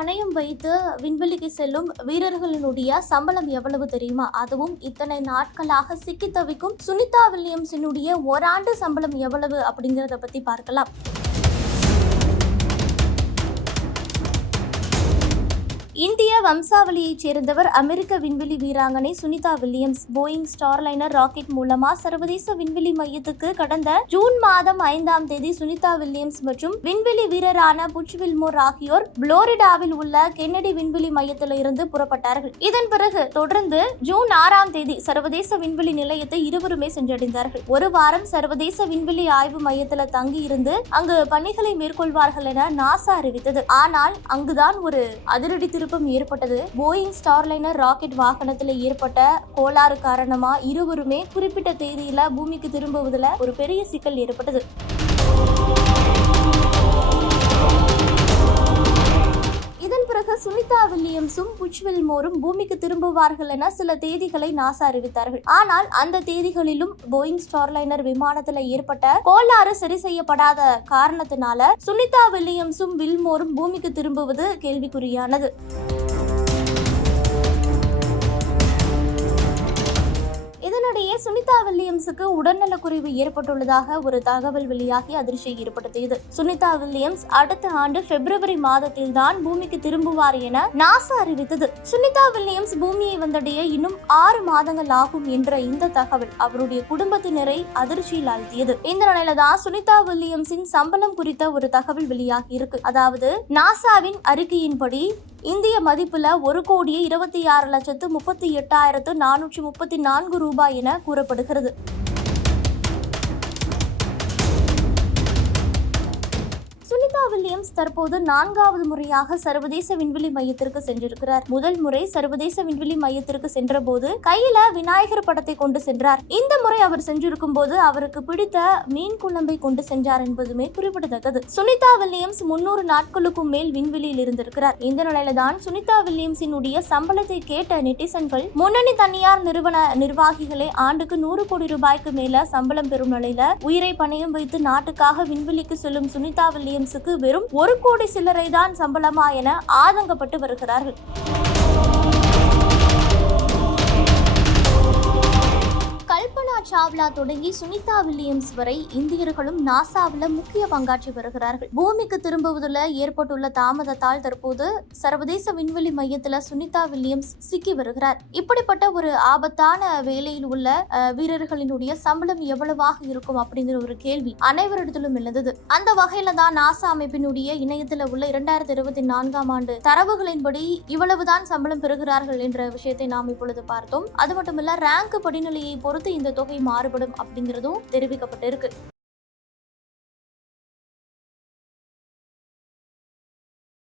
பணயம் வைத்து விண்வெளிக்கு செல்லும் வீரர்களினுடைய சம்பளம் எவ்வளவு தெரியுமா? அதுவும் இத்தனை நாட்களாக சிக்கி தவிக்கும் சுனிதா வில்லியம்ஸினுடைய ஓராண்டு சம்பளம் எவ்வளவு அப்படிங்கிறத பத்தி பார்க்கலாம். இந்திய வம்சாவளியைச் சேர்ந்தவர் அமெரிக்க விண்வெளி வீராங்கனை Sunita Williams. Boeing Starliner rocket மூலமா சர்வதேச விண்வெளி மையத்துக்கு கடந்த ஜூன் மாதம் ஐந்தாம் தேதி சுனிதா வில்லியம்ஸ் மற்றும் விண்வெளி வீரரான புட்ச் வில்மோர் ஆகியோர் புளோரிடாவில் உள்ள கென்னடி விண்வெளி மையத்தில் இருந்து புறப்பட்டார்கள். இதன் பிறகு தொடர்ந்து ஜூன் ஆறாம் தேதி சர்வதேச விண்வெளி நிலையத்தை இருவருமே சென்றடைந்தார்கள். ஒரு வாரம் சர்வதேச விண்வெளி ஆய்வு மையத்தில் தங்கி இருந்து அங்கு பணிகளை மேற்கொள்வார்கள் என நாசா அறிவித்தது. ஆனால் அங்குதான் ஒரு அதிரடி திருப்பம் ஏற்பட்டது. போயிங் ஸ்டார்லைனர் ராக்கெட் வாகனத்துல ஏற்பட்ட கோளாறு காரணமா இருவருமே குறிப்பிட்ட தேதியில பூமிக்கு திரும்புவதுல ஒரு பெரிய சிக்கல் ஏற்பட்டது. பிறகு சுனிதா வில்லியம்ஸும் புச்வில்மோரும் பூமிக்கு திரும்புவார்கள் என சில தேதிகளை நாசா அறிவித்தார்கள். ஆனால் அந்த தேதிகளிலும் போயிங் ஸ்டார்லைனர் விமானத்தில் ஏற்பட்ட கோளாறு சரி செய்யப்படாத காரணத்தினால சுனிதா வில்லியம்ஸும் வில்மோரும் பூமிக்கு திரும்புவது கேள்விக்குறியானது. வில்லியம்ஸுக்கு உடல்நலக்குறைவு ஏற்பட்டுள்ளதாக ஒரு தகவல் வெளியாகி அதிர்ச்சியை ஏற்படுத்தியது. சுனிதா வில்லியம்ஸ் அடுத்த ஆண்டு பிப்ரவரி மாதத்தில் தான் பூமிக்கு திரும்புவார் என நாசா அறிவித்தது. சுனிதா வில்லியம்ஸ் பூமியை வந்தடைய இன்னும் ஆறு மாதங்கள் ஆகும் என்ற இந்த தகவல் அவருடைய குடும்பத்தினரை அதிர்ச்சியில் ஆழ்த்தியது. இந்த நிலையில தான் சுனிதா வில்லியம்ஸின் சம்பளம் குறித்த ஒரு தகவல் வெளியாகி இருக்கு. அதாவது நாசாவின் அறிக்கையின்படி இந்திய மதிப்பில் ஒரு கோடியே இருபத்தி ஆறு லட்சத்து முப்பத்தி எட்டாயிரத்து நானூற்றி முப்பத்தி நான்கு ரூபாய் என கூறப்படுகிறது. வில்லியம்ஸ் தற்போது நான்காவது முறையாக சர்வதேச விண்வெளி மையத்திற்கு சென்றிருக்கிறார். முதல் முறை சர்வதேச விண்வெளி மையத்திற்கு சென்ற போது கையில விநாயகர் படத்தை கொண்டு சென்றார். இந்த முறை அவர் சென்றிருக்கும் போது அவருக்கு பிடித்த மீன் குழம்பை கொண்டு சென்றார் என்பதுமே குறிப்பிடத்தக்கது. சுனிதா வில்லியம்ஸ் முன்னூறு நாட்களுக்கும் மேல் விண்வெளியில் இருந்திருக்கிறார். இந்த நிலையில தான் சுனிதா வில்லியம்ஸினுடைய சம்பளத்தை கேட்ட நெட்டிசன்கள் முன்னணி தனியார் நிறுவன நிர்வாகிகளை ஆண்டுக்கு நூறு கோடி ரூபாய்க்கு மேல சம்பளம் பெறும் நிலையில உயிரை பணையம் வைத்து நாட்டுக்காக விண்வெளிக்கு செல்லும் சுனிதா வில்லியம்ஸுக்கு வெறும் ஒரு கோடி சில்லறை தான் சம்பளமா என ஆதங்கப்பட்டு வருகிறார்கள். கல்பனா சாவ்லா தொடங்கி சுனிதா வில்லியம்ஸ் வரை இந்தியர்களும் நாசாவில் முக்கிய பங்காற்றி வருகிறார்கள். பூமிக்கு திரும்புவதில் ஏற்பட்டுள்ள தாமதத்தால் தற்போது சர்வதேச விண்வெளி மையத்தில் சுனிதா வில்லியம்ஸ் சிக்கி வருகிறார். இப்படிப்பட்ட ஒரு ஆபத்தான வேலையில் உள்ள வீரர்களினுடைய சம்பளம் எவ்வளவாக இருக்கும் அப்படிங்கிற ஒரு கேள்வி அனைவரிடத்திலும் எழுந்தது. அந்த வகையில தான் நாசா அமைப்பினுடைய இணையத்தில் உள்ள இரண்டாயிரத்தி இருபத்தி நான்காம் ஆண்டு தரவுகளின்படி இவ்வளவுதான் சம்பளம் பெறுகிறார்கள் என்ற விஷயத்தை நாம் இப்பொழுது பார்த்தோம். அது மட்டுமல்ல ரேங்க் படிநிலையை பொறுத்து இந்த தொகை மாறுபடும் அப்படிங்கிறதும் தெரிவிக்கப்பட்டிருக்கு.